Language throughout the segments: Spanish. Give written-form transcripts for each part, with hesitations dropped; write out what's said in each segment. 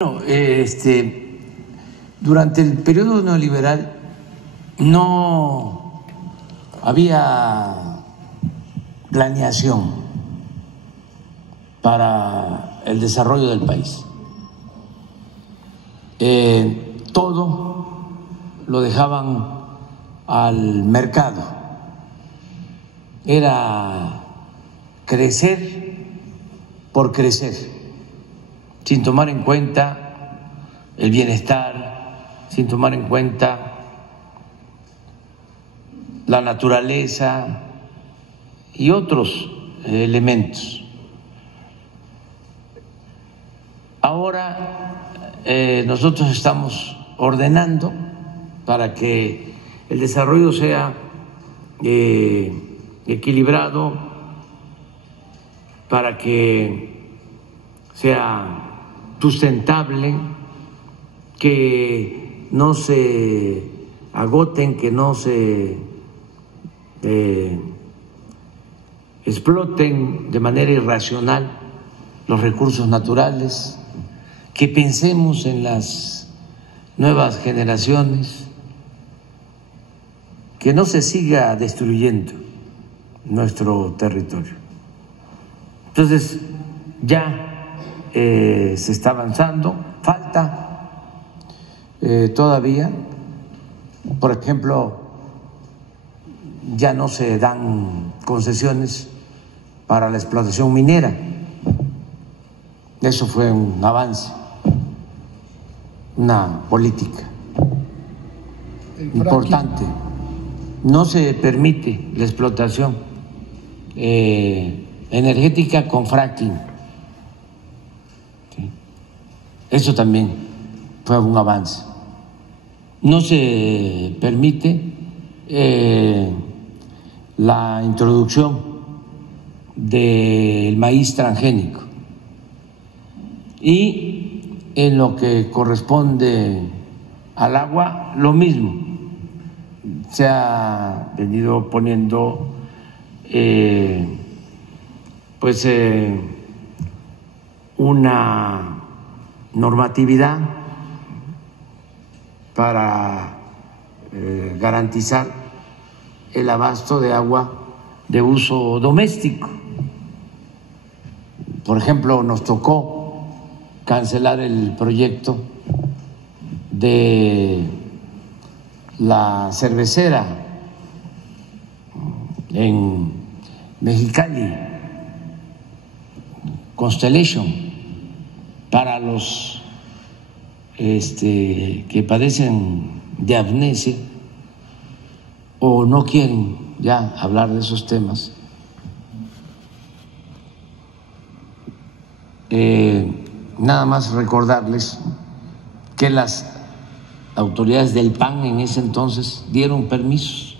Bueno, durante el periodo neoliberal no había planeación para el desarrollo del país. Todo lo dejaban al mercado. Era crecer por crecer, sin tomar en cuenta el bienestar, sin tomar en cuenta la naturaleza y otros elementos. Ahora nosotros estamos ordenando para que el desarrollo sea equilibrado, para que sea sustentable, que no se agoten, que no se exploten de manera irracional los recursos naturales, que pensemos en las nuevas generaciones, que no se siga destruyendo nuestro territorio. Entonces, ya se está avanzando, falta todavía, por ejemplo, ya no se dan concesiones para la explotación minera. Eso fue un avance, una política importante. No se permite la explotación energética con fracking. Eso también fue un avance. No se permite la introducción del maíz transgénico. Y en lo que corresponde al agua, lo mismo. Se ha venido poniendo una normatividad para garantizar el abasto de agua de uso doméstico. Por ejemplo, nos tocó cancelar el proyecto de la cervecera en Mexicali, Constellation, para los que padecen de amnesia o no quieren ya hablar de esos temas. Nada más recordarles que las autoridades del PAN en ese entonces dieron permisos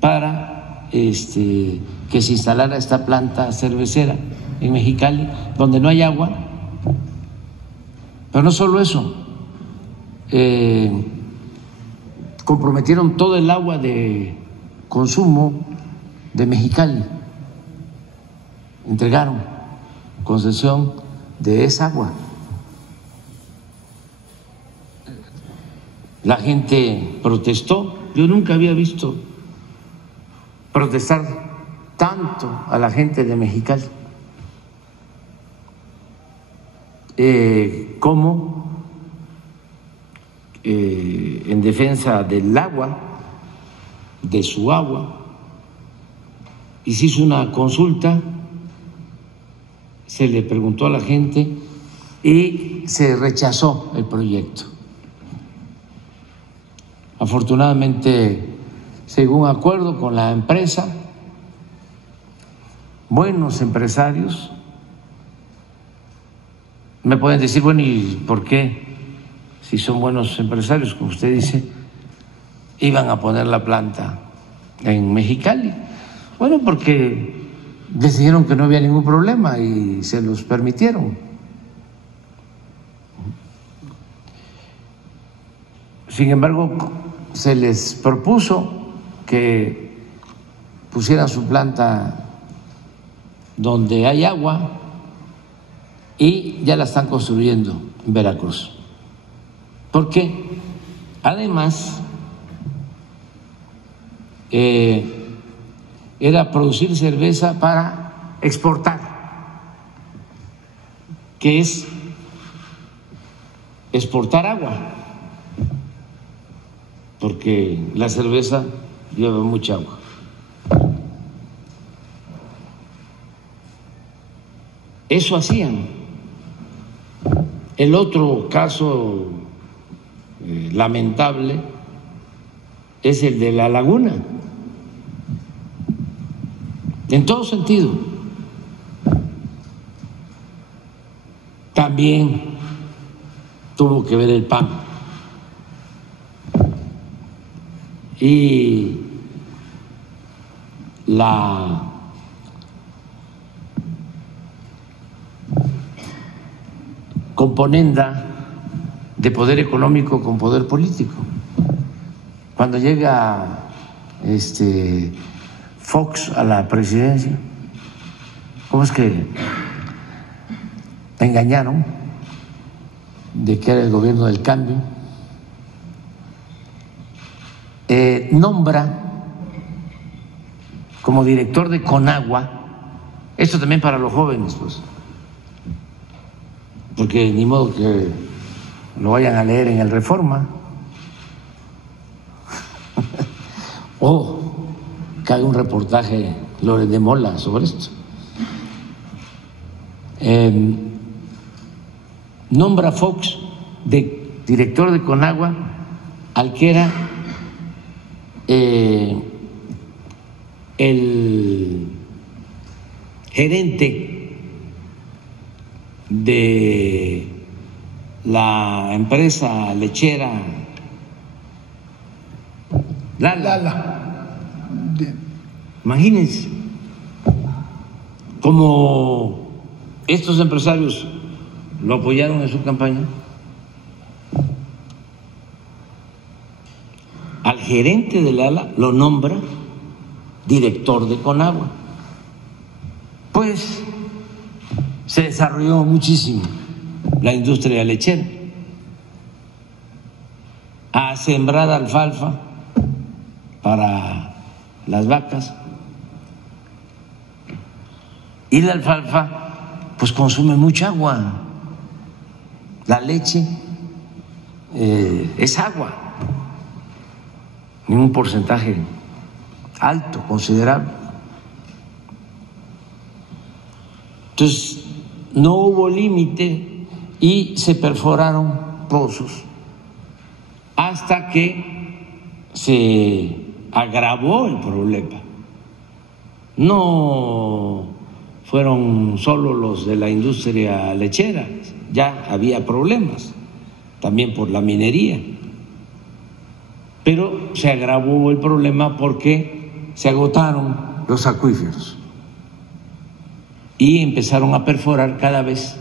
para que se instalara esta planta cervecera en Mexicali, donde no hay agua. Pero no solo eso, comprometieron todo el agua de consumo de Mexicali, entregaron concesión de esa agua. La gente protestó. Yo nunca había visto protestar tanto a la gente de Mexicali como en defensa del agua, de su agua, y se hizo una consulta, se le preguntó a la gente y se rechazó el proyecto. Afortunadamente, según acuerdo con la empresa, buenos empresarios me pueden decir, bueno, ¿y por qué, si son buenos empresarios, como usted dice, iban a poner la planta en Mexicali? Bueno, porque decidieron que no había ningún problema y se los permitieron. Sin embargo, se les propuso que pusieran su planta donde hay agua y ya la están construyendo en Veracruz. Porque además era producir cerveza para exportar, que es exportar agua, porque la cerveza lleva mucha agua. Eso hacían. El otro caso lamentable es el de La Laguna, en todo sentido. También tuvo que ver el PAN y la componenda de poder económico con poder político. Cuando llega Fox a la presidencia, ¿cómo es que engañaron de que era el gobierno del cambio? Nombra como director de Conagua, esto también para los jóvenes, pues, porque ni modo que lo vayan a leer en el Reforma o que haga un reportaje Lórez de Mola sobre esto. Nombra Fox de director de Conagua al que era el gerente de la empresa lechera Lala. Imagínense, como estos empresarios lo apoyaron en su campaña, al gerente de Lala lo nombra director de Conagua. Pues se desarrolló muchísimo la industria lechera, a sembrar alfalfa para las vacas, y la alfalfa pues consume mucha agua. La leche es agua en un porcentaje alto, considerable. Entonces no hubo límite y se perforaron pozos hasta que se agravó el problema. No fueron solo los de la industria lechera, ya había problemas también por la minería, pero se agravó el problema porque se agotaron los acuíferos y empezaron a perforar cada vez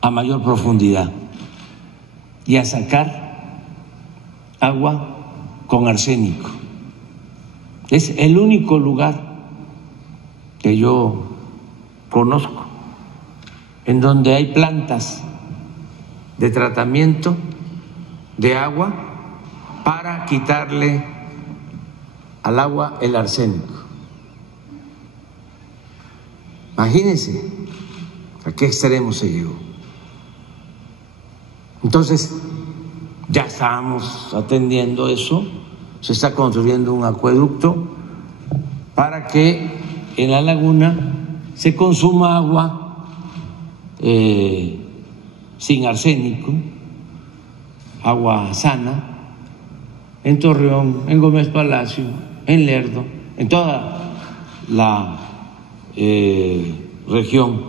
a mayor profundidad y a sacar agua con arsénico. Es el único lugar que yo conozco en donde hay plantas de tratamiento de agua para quitarle al agua el arsénico. Imagínense a qué extremo se llegó. Entonces, ya estamos atendiendo eso, se está construyendo un acueducto para que en la laguna se consuma agua sin arsénico, agua sana, en Torreón, en Gómez Palacio, en Lerdo, en toda la región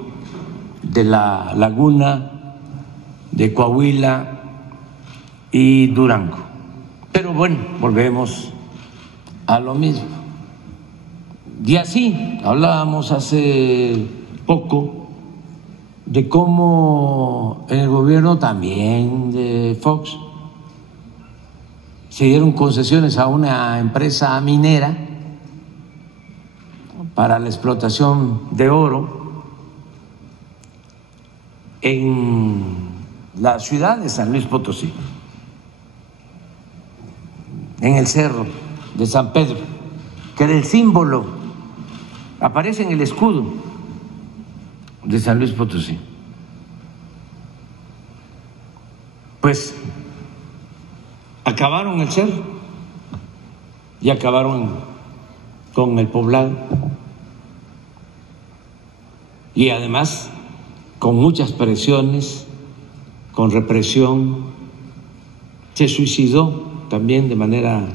de la laguna, de Coahuila y Durango. Pero bueno, volvemos a lo mismo. Y así hablábamos hace poco de cómo en el gobierno también de Fox se dieron concesiones a una empresa minera para la explotación de oro en la ciudad de San Luis Potosí, en el cerro de San Pedro, que era el símbolo, aparece en el escudo de San Luis Potosí. Pues acabaron el cerro y acabaron con el poblado, y además con muchas presiones, con represión. Se suicidó también de manera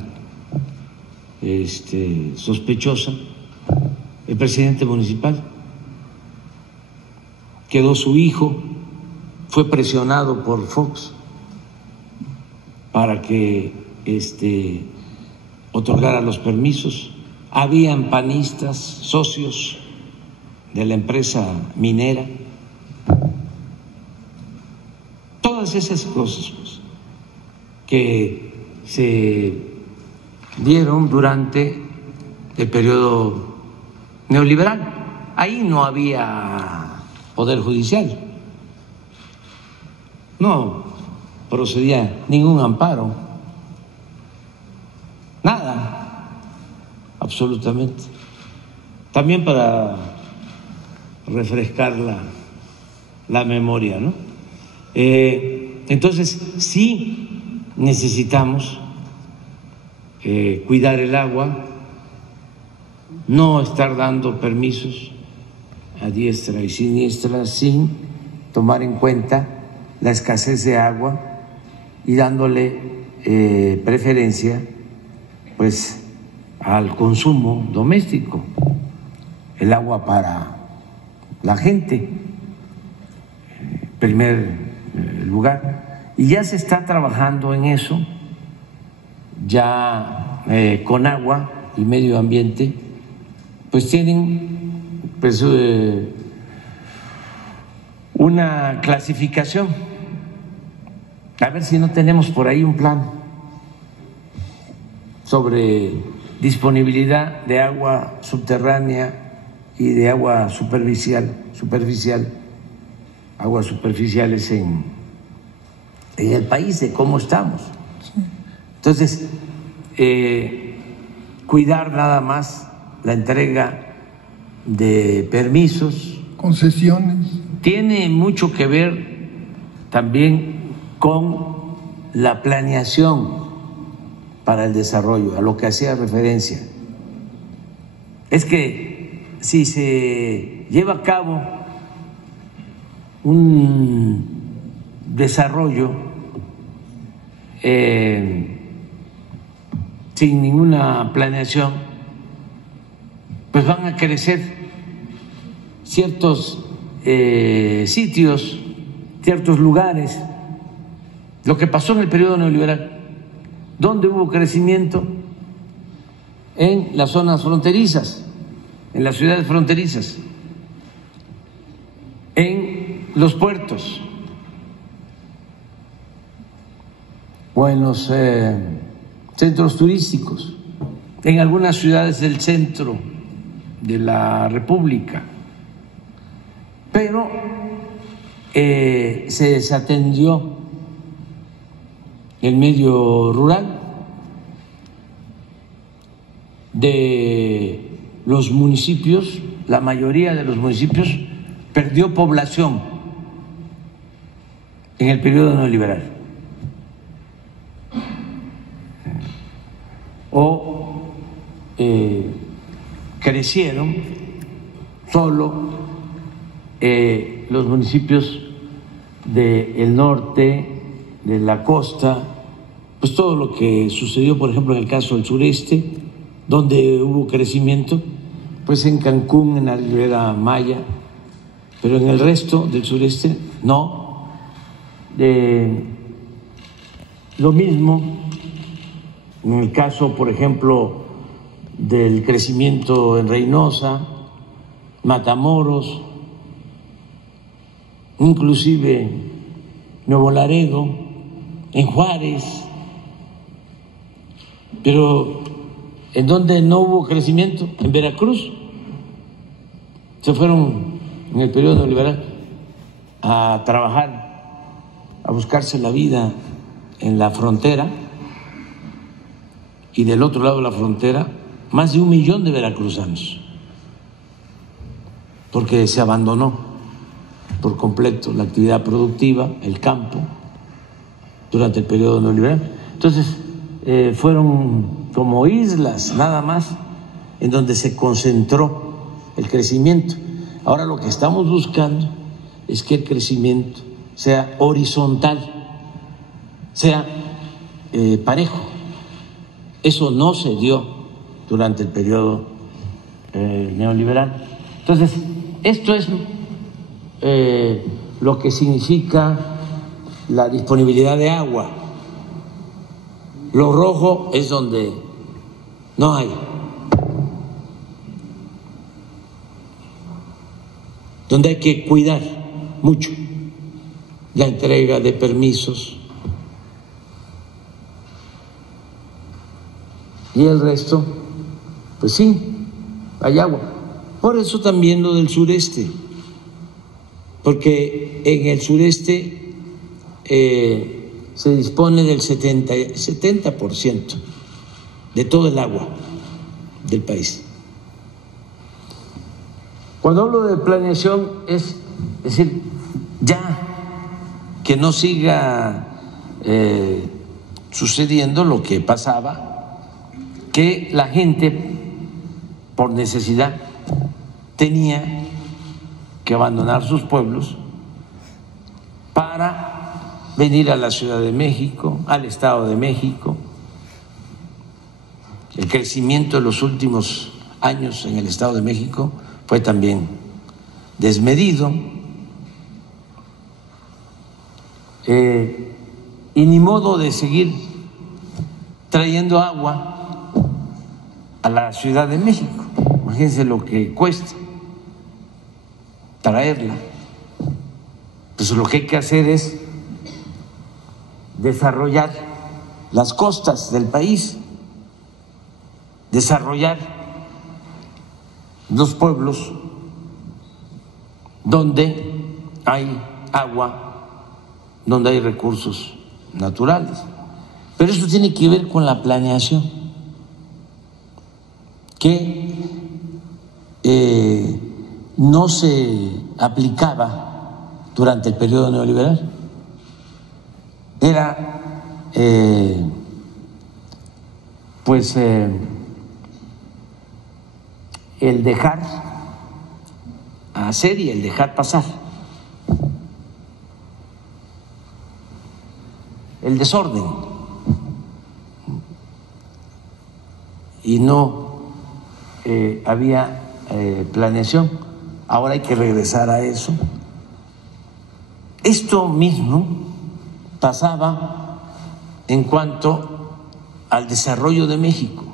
sospechosa el presidente municipal. Quedó su hijo, fue presionado por Fox para que otorgara los permisos. Habían panistas, socios de la empresa minera. Todas esas cosas pues, que se dieron durante el periodo neoliberal. Ahí no había poder judicial, no procedía ningún amparo, nada, absolutamente. También para refrescar la memoria, ¿no? Entonces, sí necesitamos cuidar el agua, no estar dando permisos a diestra y siniestra sin tomar en cuenta la escasez de agua y dándole preferencia pues al consumo doméstico, el agua para la gente, en primer lugar. Y ya se está trabajando en eso, ya con agua y medio ambiente, pues tienen pues una clasificación. A ver si no tenemos por ahí un plan sobre disponibilidad de agua subterránea y de agua superficial, aguas superficiales en el país, de cómo estamos. Entonces, cuidar nada más la entrega de permisos, concesiones. Tiene mucho que ver también con la planeación para el desarrollo, a lo que hacía referencia. Es que si se lleva a cabo un desarrollo sin ninguna planeación, pues van a crecer ciertos sitios, ciertos lugares. Lo que pasó en el periodo neoliberal, donde hubo crecimiento en las zonas fronterizas, en las ciudades fronterizas, en los puertos o en los centros turísticos, en algunas ciudades del centro de la República, pero se desatendió el medio rural. De los municipios, la mayoría de los municipios perdió población en el periodo neoliberal, o crecieron solo los municipios del norte, de la costa, pues todo lo que sucedió, por ejemplo, en el caso del sureste, donde hubo crecimiento, pues en Cancún, en la Riviera Maya, pero en el resto del sureste no. Lo mismo en el caso, por ejemplo, del crecimiento en Reynosa, Matamoros, inclusive Nuevo Laredo, en Juárez, pero ¿en donde no hubo crecimiento? En Veracruz. Se fueron en el periodo neoliberal a trabajar, a buscarse la vida en la frontera, y del otro lado de la frontera más de 1 millón de veracruzanos, porque se abandonó por completo la actividad productiva, el campo, durante el periodo neoliberal. Entonces, fueron como islas nada más en donde se concentró el crecimiento. Ahora lo que estamos buscando es que el crecimiento sea horizontal, sea parejo. Eso no se dio durante el periodo neoliberal. Entonces, esto es lo que significa la disponibilidad de agua. Lo rojo es donde no hay, donde hay que cuidar mucho la entrega de permisos, y el resto, pues sí, hay agua. Por eso también lo del sureste, porque en el sureste se dispone del 70% de todo el agua del país. Cuando hablo de planeación es decir, ya que no siga sucediendo lo que pasaba, que la gente por necesidad tenía que abandonar sus pueblos para venir a la Ciudad de México, al Estado de México. El crecimiento de los últimos años en el Estado de México fue también desmedido, y ni modo de seguir trayendo agua a la Ciudad de México. Imagínense lo que cuesta traerla. Pues lo que hay que hacer es desarrollar las costas del país, desarrollar los pueblos donde hay agua, donde hay recursos naturales. Pero eso tiene que ver con la planeación, que no se aplicaba durante el periodo neoliberal. Era el dejar hacer y el dejar pasar, el desorden, y no había planeación. Ahora hay que regresar a eso. Esto mismo pasaba en cuanto al desarrollo de México.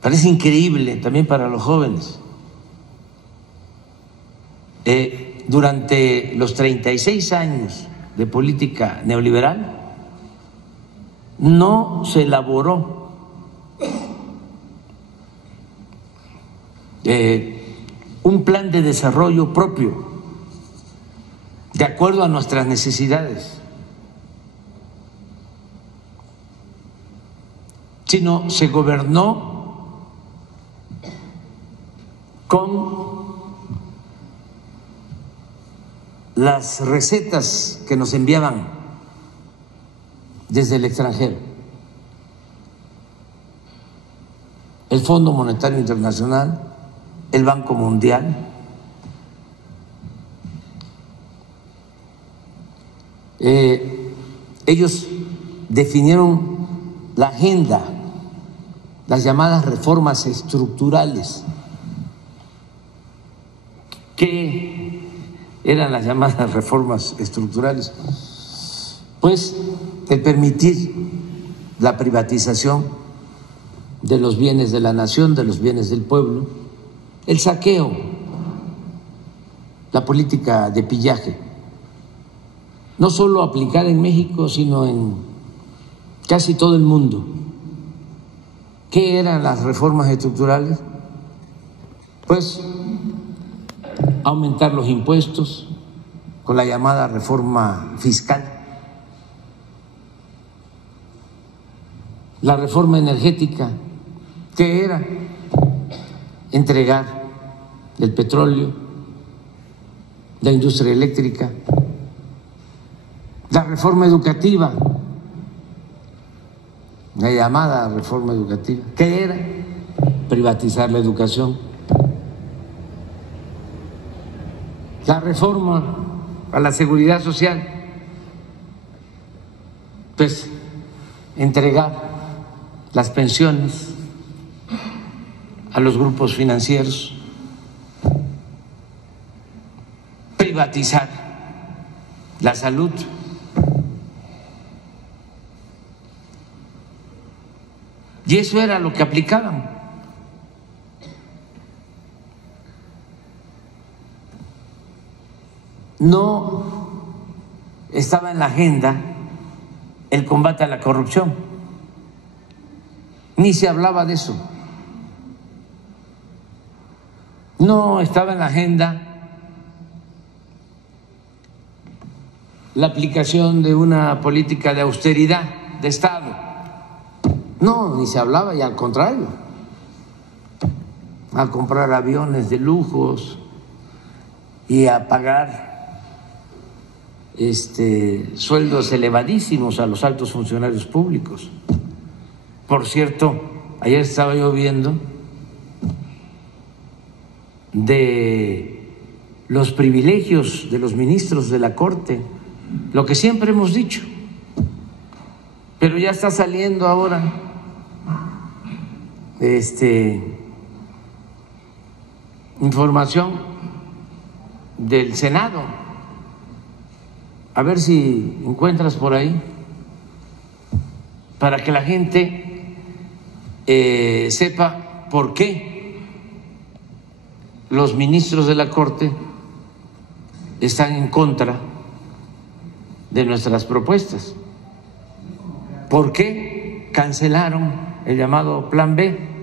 Parece increíble también para los jóvenes. Durante los 36 años de política neoliberal no se elaboró un plan de desarrollo propio de acuerdo a nuestras necesidades, sino se gobernó con las recetas que nos enviaban desde el extranjero. El Fondo Monetario Internacional, el Banco Mundial, ellos definieron la agenda, las llamadas reformas estructurales. ¿Qué eran las llamadas reformas estructurales? Pues el permitir la privatización de los bienes de la nación, de los bienes del pueblo, el saqueo, la política de pillaje, no solo aplicada en México, sino en casi todo el mundo. ¿Qué eran las reformas estructurales? Pues aumentar los impuestos, con la llamada reforma fiscal, la reforma energética, que era entregar el petróleo, la industria eléctrica, la reforma educativa, la llamada reforma educativa, que era privatizar la educación, la reforma a la seguridad social, pues entregar las pensiones a los grupos financieros, privatizar la salud. Y eso era lo que aplicaban. No estaba en la agenda el combate a la corrupción, ni se hablaba de eso. No estaba en la agenda la aplicación de una política de austeridad de Estado. No, ni se hablaba, y al contrario, a comprar aviones de lujos y a pagar sueldos elevadísimos a los altos funcionarios públicos. Por cierto, ayer estaba yo viendo de los privilegios de los ministros de la Corte, lo que siempre hemos dicho, pero ya está saliendo ahora información del Senado. A ver si encuentras por ahí, para que la gente sepa por qué los ministros de la Corte están en contra de nuestras propuestas. ¿Por qué cancelaron el llamado Plan B?